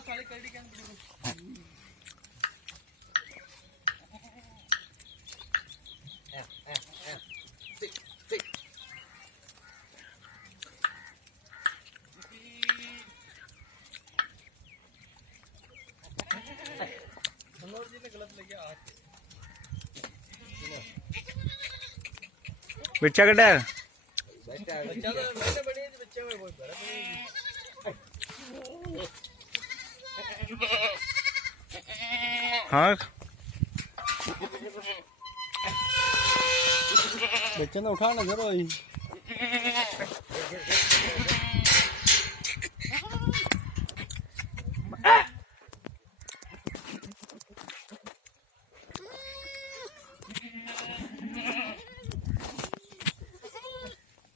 साले कड़ी के मनोज जी ने गलत लग गया आज बच्चा कटा बच्चा तो मैंने बड़ी बच्चे में बहुत बड़ा हाँ बच्चे ने उठाना जरूर